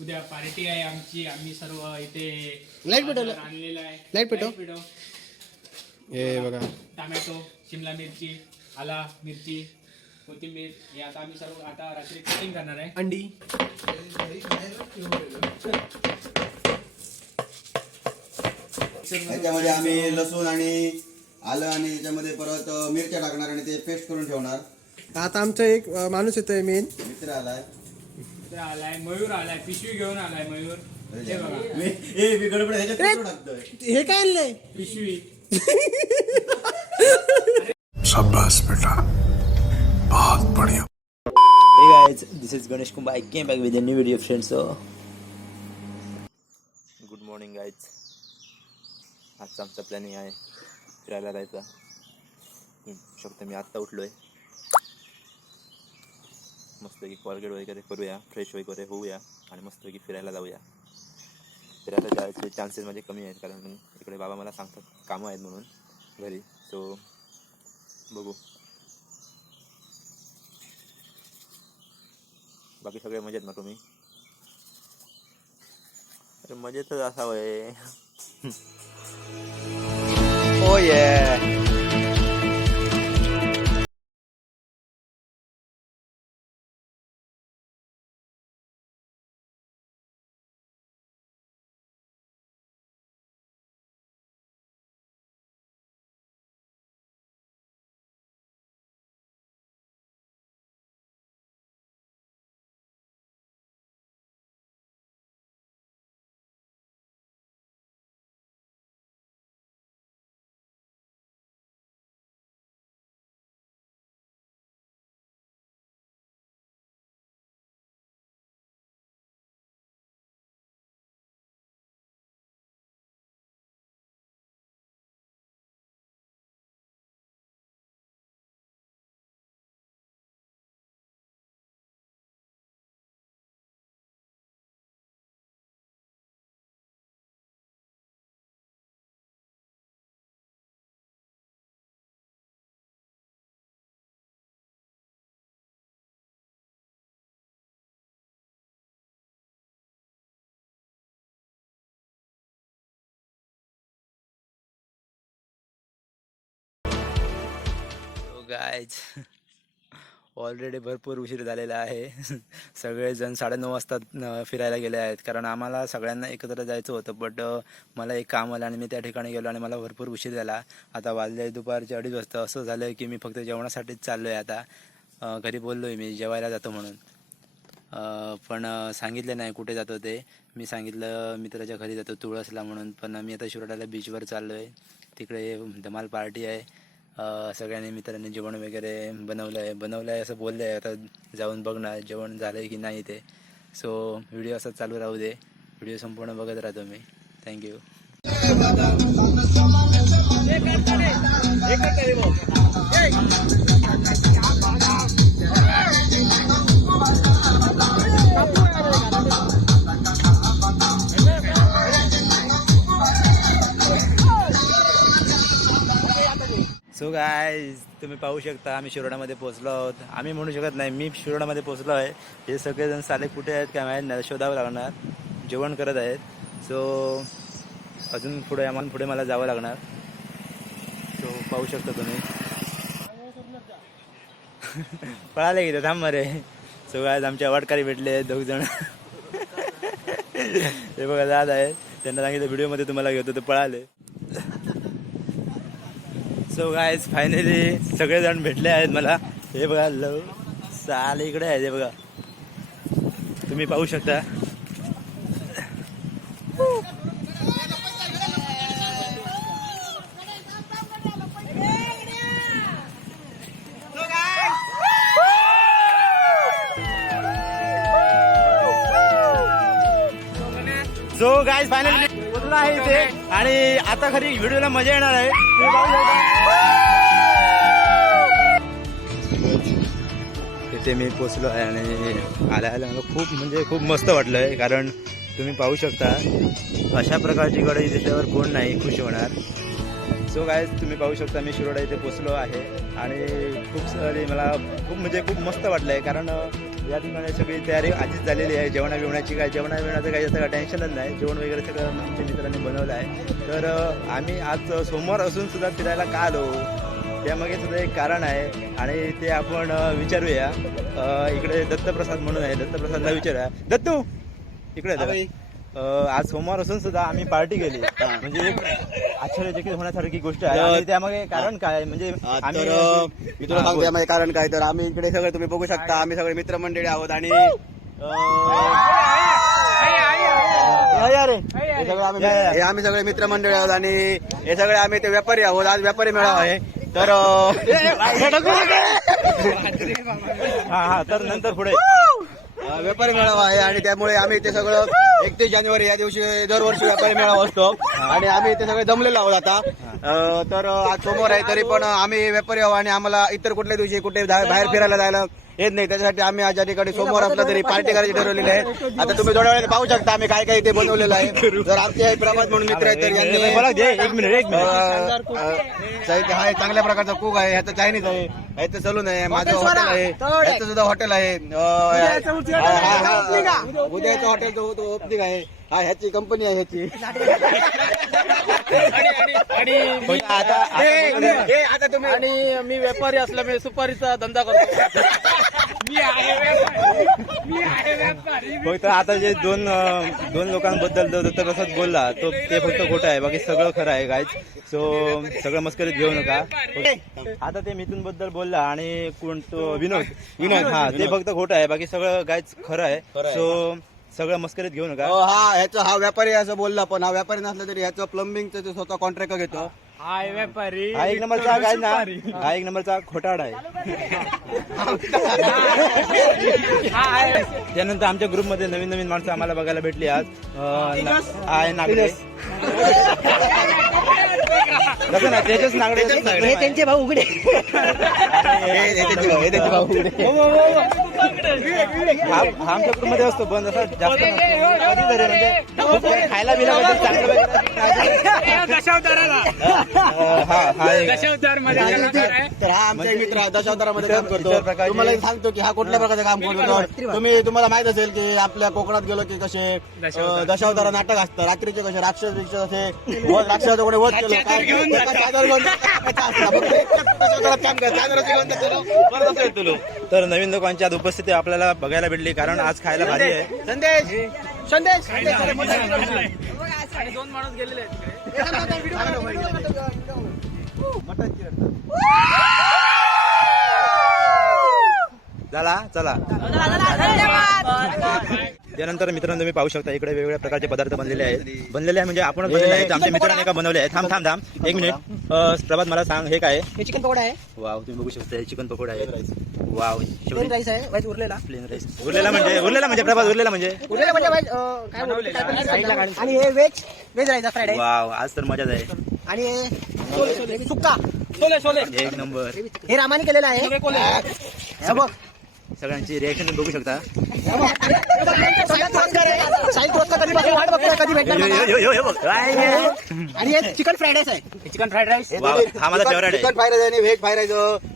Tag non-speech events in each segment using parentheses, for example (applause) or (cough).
उद्या पार्टी आहे आमची. आम्ही सर्व इथे Light पेटव. आणलेला आहे. Light पेटव. हे बघा. टमॅटो शिमला मिरची आला मिरची कोथिंबीर. हे आता आम्ही सर्व आता रात्री कटिंग करणार आहे. अंडी. ह्याच्यामध्ये आम्ही लसूण आणि आलं आणि याच्यामध्ये परत मिरच्या टाकणार आणि ते पेस्ट करून ठेवणार. आता आमचा एक माणूस येतोय मेन मित्र आलाय. इथे आलाय मयूर आलाय पिशवी घेऊन आलाय मयूर. हे बघा. हे काय आणलंय? पिशवी. शाबाश बेटा. बहुत बढ़िया. Hey guys, this is Ganesh Kumba. I came back with a new video, friends. So, good morning, guys. आजचा आमचा प्लॅनिंग आहे फिरायला जायचा. हम्म, शकतो मी आत्ता उठलो आहे मस्तपैकी कॉलगेट वगैरे करूया फ्रेश वगैरे होऊया आणि मस्तपैकी फिरायला जाऊया. फिरायला जायचे चान्सेस माझे म्हणजे कमी आहेत कारण इकडे बाबा मला सांगतात कामं आहेत म्हणून घरी. सो बघू. बाकी सगळे मजेत ना तुम्ही? अरे मजेतच असावं ओ (laughs) गायज ऑलरेडी भरपूर उशीर झालेला आहे. सगळेजण साडेनऊ वाजता फिरायला गेले आहेत. कारण आम्हाला सगळ्यांना एकत्र जायचं होतं बट मला एक काम आलं आणि मी त्या ठिकाणी गेलो आणि मला भरपूर उशीर झाला. आता वाजले दुपारचे अडीच वाजता. असं झालं की मी फक्त जेवणासाठीच चाललो आहे आता घरी बोललो आहे मी जेवायला जातो म्हणून. पण सांगितलं सांगितले नाही कुठे जातो ते. मी सांगितलं मित्राच्या घरी जातो तुळसला म्हणून. पण मी आता शिरोड्याला बीचवर चाललो आहे तिकडे धमाल पार्टी आहे. सगळ्यांनी मित्रांनी जेवण वगैरे बनवलं आहे बनवलं आहे असं बोललं आहे आता जाऊन बघणार जेवण झालं आहे की नाही ते. सो व्हिडिओ असा चालू राहू दे. व्हिडिओ संपूर्ण बघत राहतो मी थँक्यू सो गाय तुम्ही पाहू शकता आम्ही शिरोडामध्ये पोहोचलो आहोत. आम्ही म्हणू शकत नाही मी शिरोडामध्ये पोहोचलो आहे. हे सगळेजण साले कुठे आहेत काय माहीत नाही शोधावं लागणार. जेवण करत आहेत. सो अजून पुढे आम्हाला पुढे मला जावं लागणार. सो पाहू शकता तुम्ही. (laughs) पळाले की थांब मरे. सो गायज आमच्या वाटकारी भेटले दोघ जण (laughs) हे बघा जात आहेत. त्यांना सांगितलं व्हिडिओमध्ये तुम्हाला घेतो ते पळाले. सो गायज फायनली सगळेजण भेटले आहेत मला. हे बघा लव साल इकडे आहे हे बघा. तुम्ही पाहू शकता. आहे इथे आणि आता खरी व्हिडिओला मजा येणार आहे. इथे मी पोचलो आहे आणि आल्या आल्या मला खूप म्हणजे खूप मस्त वाटलं आहे कारण तुम्ही पाहू शकता अशा प्रकारची गडई दिसल्यावर कोण नाही खुश होणार. सो काय तुम्ही पाहू शकता मी शिरोडा इथे पोचलो आहे. आणि खूप सारी मला खूप म्हणजे खूप मस्त वाटलं आहे कारण या ठिकाणी सगळी तयारी आधीच झालेली आहे. जेवणा बिवणाची काय जेवणा बिवणाचं काही जास्त टेन्शनच नाही. जेवण वगैरे सगळं आमच्या मित्रांनी बनवलं आहे. तर आम्ही आज सोमवार असून सुद्धा फिरायला का आलो? त्यामागे सुद्धा एक कारण आहे आणि ते आपण विचारूया. इकडे दत्तप्रसाद म्हणून आहे. दत्तप्रसादला विचारूया. दत्तू! इकडे आज सोमवार असून सुद्धा आम्ही पार्टी केली म्हणजे एक आश्चर्यचकित होण्यासारखी गोष्ट आहे आणि त्यामागे कारण काय? म्हणजे हा, आम्ही तर अं, मी तुला हा, सांगतो. यामध्ये कारण काय तर आम्ही इकडे सगळे तुम्ही बघू शकता आम्ही सगळे मित्रमंडळी आहोत आणि अं, या रे. हे सगळे आम्ही. हे आम्ही सगळे मित्रमंडळी आहोत आणि हे सगळे आम्ही ते व्यापारी आहोत आज व्यापारी मेळावा आहे तर अं, हा हा तर नंतर पुढे व्यापारी मेळावा आहे आणि त्यामुळे आम्ही ते सगळं एकतीस जानेवारी या दिवशी दरवर्षी व्यापारी मेळावा असतो. आणि आम्ही ते सगळे जमलेलो आहोत आता. तर आज समोर आहे तरी पण आम्ही व्यापारी आहोत आणि आम्हाला इतर कुठल्या दिवशी कुठे बाहेर फिरायला जायला येत नाही. त्याच्यासाठी आम्ही आज या ठिकाणी समोर असलं तरी पार्टी करायची ठरवलेली आहे. आता तुम्ही थोड्या वेळाने पाहू शकता आम्ही काय काय इथे बनवलेलं आहे. जर आमचे हे प्रभात म्हणून मित्र आहेत तर यांनी मला दे एक मिनिट एक मिनिट. अं, अं, साहित्य हा एक चांगल्या प्रकारचा कुक आहे. ह्याचं चायनीज आहे. ह्याचं सलून आहे. माझं हॉटेल आहे. ह्याचं सुद्धा हॉटेल आहे. उद्याचं हॉटेलचं ओपनिंग आहे. हा ह्याची कंपनी आहे ह्याची. पण आता आता तुम्ही आणि मी व्यापारी असल्यामुळे सुपारीचा धंदा करतो. फक्त आता जे दोन अं, दोन लोकांबद्दल जो दत्तप्रसाद बोलला तो ते फक्त खोटं आहे. बाकी सगळं खरं आहे गाईज सो सगळं मस्करीत घेऊ नका. आता ते मिथून बद्दल बोलला आणि कोण तो विनोद. विनोद. हा ते फक्त खोटं आहे. बाकी सगळं आहे. खरं आहे. सो सगळं मस्करीत घेऊ नका. अं, हा ह्याचा हा व्यापारी आहे असं बोलला पण हा व्यापारी नसला तरी ह्याचं प्लंबिंगचं ते स्वतः कॉन्ट्रॅक्ट घेतो. हाय व्यापारी हा एक नंबरचा काय ना हा एक नंबरचा खोटाड आहे. त्यानंतर आमच्या ग्रुपमध्ये नवीन नवीन माणसं आम्हाला बघायला भेटली आज. अं, ना- आहे (laughs) कसं ना त्याच्याच नागडे हे त्यांचे भाऊ उघडे. हे- हे त्याचे भाऊ, हे त्याचे भाऊ. हा हा आमच्या ग्रुपमध्ये असतो असं जास्त म्हणजे? खायला बिला अं, हा हा तर हा आमचा एक मित्र दशावतारामध्ये काम करतो. तुम्हाला सांगतो की हा कुठल्या प्रकारचं काम करतो. तुम्ही तुम्हाला माहीत असेल की आपल्या कोकणात गेलो की कसे दशावतारा. नाटक असतं. रात्रीचे कसे राक्षस बिक्षस असे वध- राक्षसाचं कोणी वध केलं. घेऊन. तर नवीन लोकांची आज उपस्थिती आपल्याला बघायला भेटली कारण आज खायला भारी आहे. संदेश. संदेश. दोन माणूस गेलेले. झाला चला त्यानंतर मित्रांनो तुम्ही पाहू शकता इकडे वेगवेगळ्या प्रकारचे पदार्थ बनलेले आहेत. बनलेले आहे म्हणजे आपणच बनलेले आहेत. आमच्या मित्रांनी का बनवले आहे थांब थांब थांब. एक मिनिट. अं, प्रभात मला सांग हे काय हे चिकन पकोडा आहे. वाव तुम्ही बघू शकता चिकन पकोडा आहे. वाव. प्लेन राईस आहे. व्हाईट उरलेला. प्लेन राईस उरलेला म्हणजे उरलेला म्हणजे प्रभात उरलेला म्हणजे? उरलेला म्हणजे व्हाईट अं, काय बोलतो, काय पण साईडला काढून. आणि हे व्हेज व्हेज राईस फ्राईड आहे वाव आज तर मजाच आहे. आणि हे सोले, सोले, सुक्का. एक नंबर. हे रामाने केलेलं आहे. हे बघ. सगळ्यांची रिएक्शन बघू शकता. हे? आणि हे चिकन फ्राईड राईस आहे. चिकन फ्राईड राईस हा माझा फेवरेट आहे. चिकन फ्राय राईस आणि व्हेज फ्राय राईस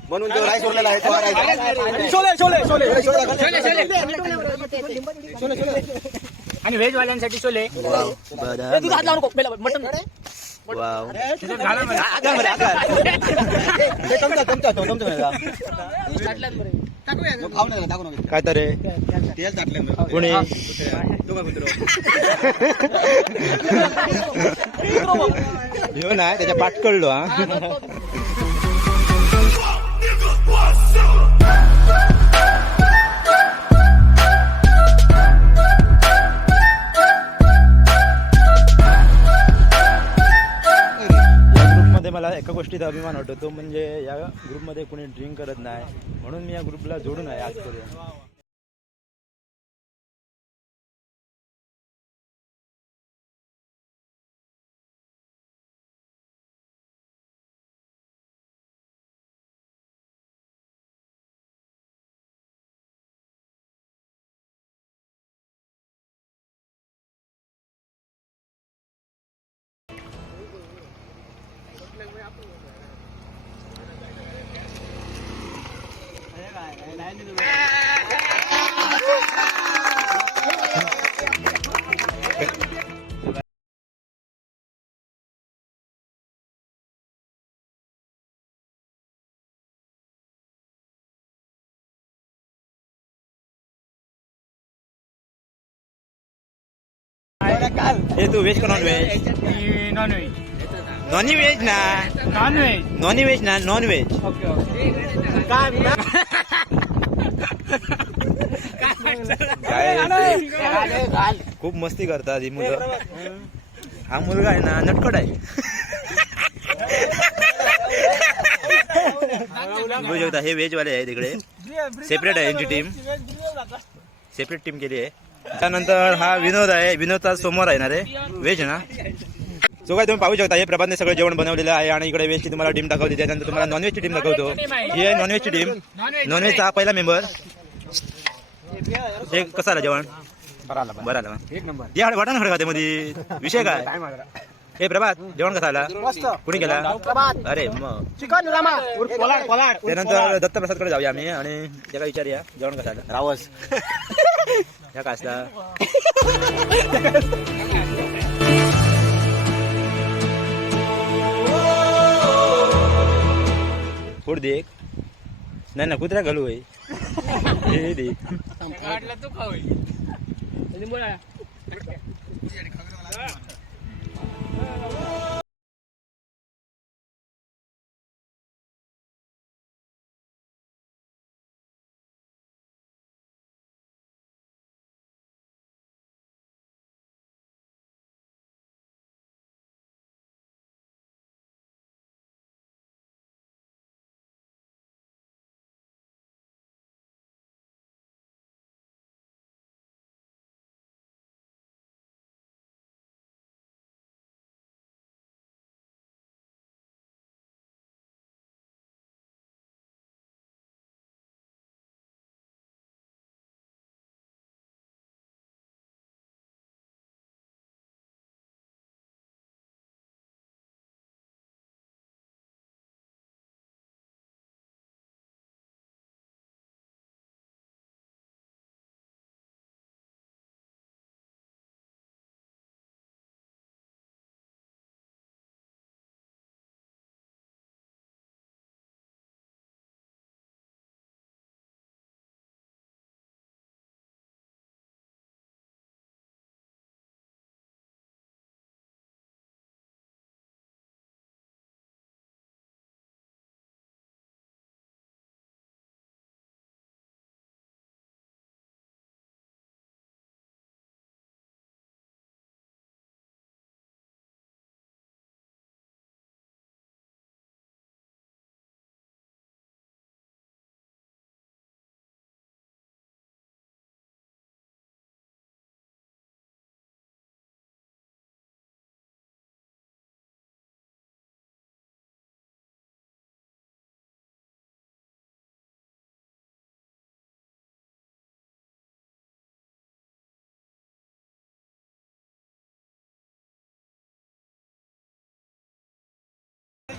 म्हणून तो राईस उरलेला आहे तो राईस. सोले सोले सोले सोले, सोले. आणि व्हेज वाल्यांसाठी पहिला मटन वाव. (laughs) हे तो खाऊ नका टाकू नका काय तर? रे तेल टाकलं (laughs) (laughs) मी. कोणी? भिव नाही त्याच्या पाठ कळलो हा. मला अभिमान वाटतो. तो म्हणजे या ग्रुपमध्ये कोणी ड्रिंक करत नाही. म्हणून मी या ग्रुपला जोडून आहे आजपर्यंत ಇದು veg non veg non veg non veg ना नॉन व्हेज नॉन व्हेज ना नॉन व्हेज ओके ओके काय खूप मस्ती करतात ही मुलं. हा मुलगा आहे ना नटखट आहे. बघू शकता हे व्हेज वाले आहे तिकडे सेपरेट आहे यांची टीम सेपरेट टीम केली आहे. त्यानंतर हा विनोद आहे. विनोदचा समोर आहे ना रे? व्हेज ना? सो काय तुम्ही पाहू शकता हे प्रभातने सगळं जेवण बनवलेलं आहे आणि इकडे व्हेजची तुम्हाला टीम दाखवते त्यानंतर तुम्हाला नॉनव्हेजची टीम दाखवतो. ही आहे नॉनव्हेजची टीम. नॉनव्हेजचा हा पहिला मेंबर हे कसं आलं जेवण? बरं आलं एक नंबर. या वाटा ना खडका मध्ये विषय काय? हे प्रभात जेवण कसं आला? कुणी केला? प्रभात. अरे मग चिकन रामा. उर्फ पोलाड पोलाड. त्यानंतर दत्तप्रसादकडे जाऊया आम्ही आणि त्याला विचारूया जेवण कसं आलं? रावस. (laughs) ह्या काय असला? (laughs) फोड दे एक. नाही ना कुत्र्या घालू होय हे दे काढला तू खाऊ सगळेजण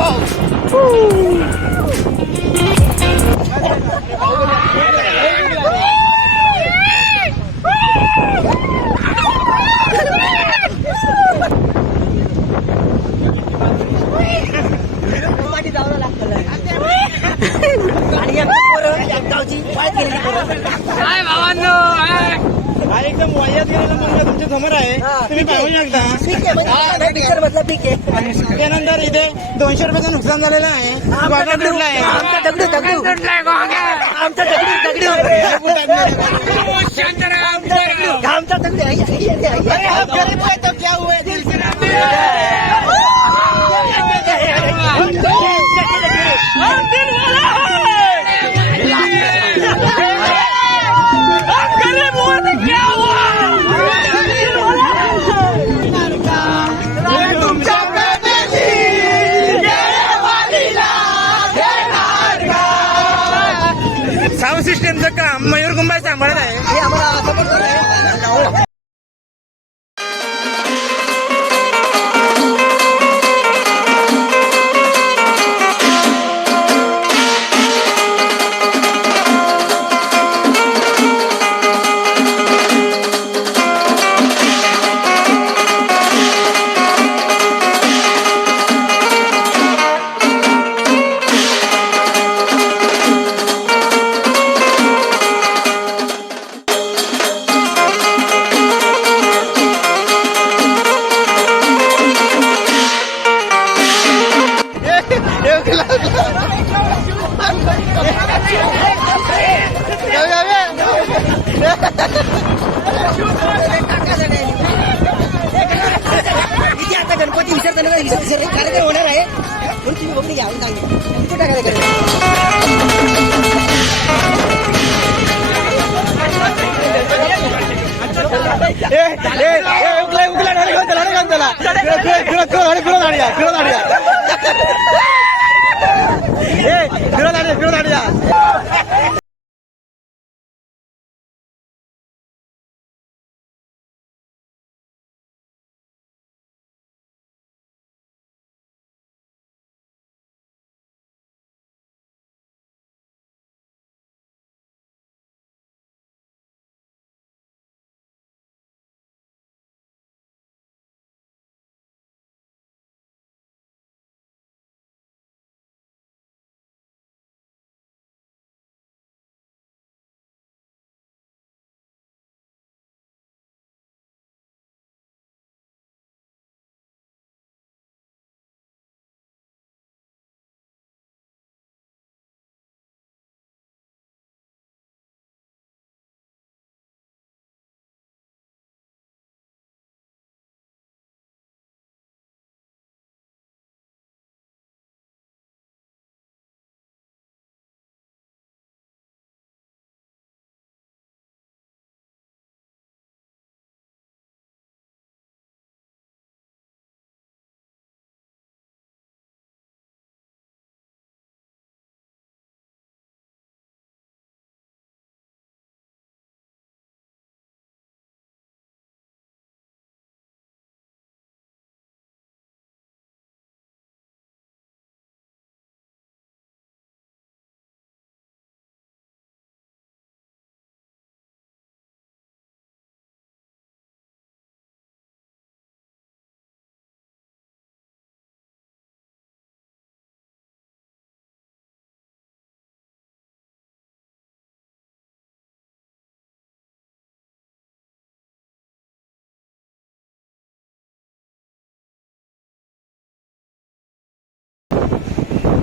go! पाठी जावं लागतं आणि एक पोरं, एक गावची पाय केलेली पोरं. काय भावांनो हा एकदम वयात गेलेला मुलगा तुमच्यासमोर आहे. तुम्ही पाहू शकता आहे म्हणजे पिक्चर मधला पीक आहे त्यानंतर इथे दोनशे रुपयाचं नुकसान झालेलं आहे. वाटा तुटला आहे. आमचा दगडू दगडू. आमचा दगडू दगडू. आमचा दगडू है क्या हुआ गणपती विसर्जनाचा विसर्जन कार्यक्रम होणार आहे म्हणून तुम्ही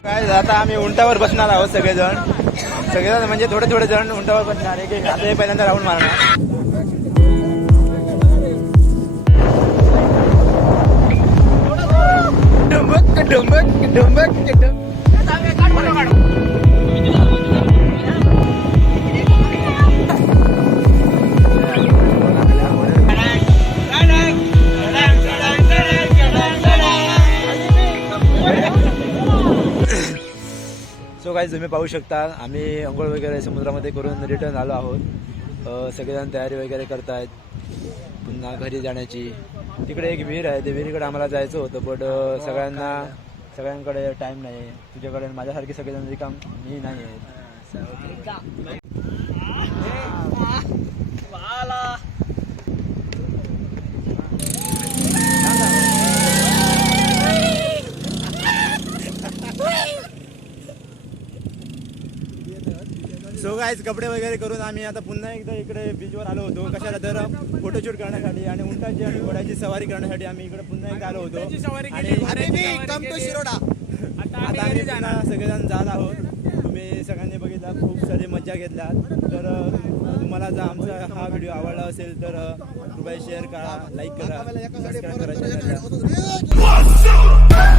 काय आता आम्ही उंटावर बसणार आहोत सगळेजण. सगळेजण म्हणजे थोडे थोडे जण उंटावर बसणार एक एक आता हे पहिल्यांदा राऊंड मारणार. डंबक डंबक डंबक डंबक. काही तुम्ही पाहू शकता आम्ही अंघोळ वगैरे समुद्रामध्ये करून रिटर्न आलो आहोत. सगळेजण तयारी वगैरे करतायत पुन्हा घरी जाण्याची. तिकडे एक विहीर आहे ते विहिरीकडे आम्हाला जायचं होतं बट सगळ्यांना सगळ्यांकडे टाईम नाही आहे तुझ्याकडे माझ्यासारखे सगळेजण रिकाम मी नाही आहेत गाईज कपडे वगैरे करून आम्ही आता पुन्हा एकदा इकडे बीचवर आलो होतो. कशाला तर फोटोशूट करण्यासाठी आणि उंटाची आणि घोड्याची सवारी करण्यासाठी आम्ही इकडे पुन्हा एकदा आलो होतो. आणि आता आम्ही सगळेजण जात आहोत. तुम्ही सगळ्यांनी बघितला खूप सारी मज्जा घेतल्यात तर तुम्हाला जर आमचा हा व्हिडिओ आवडला असेल तर कृपया शेअर करा लाईक करा सबस्क्राईब करा.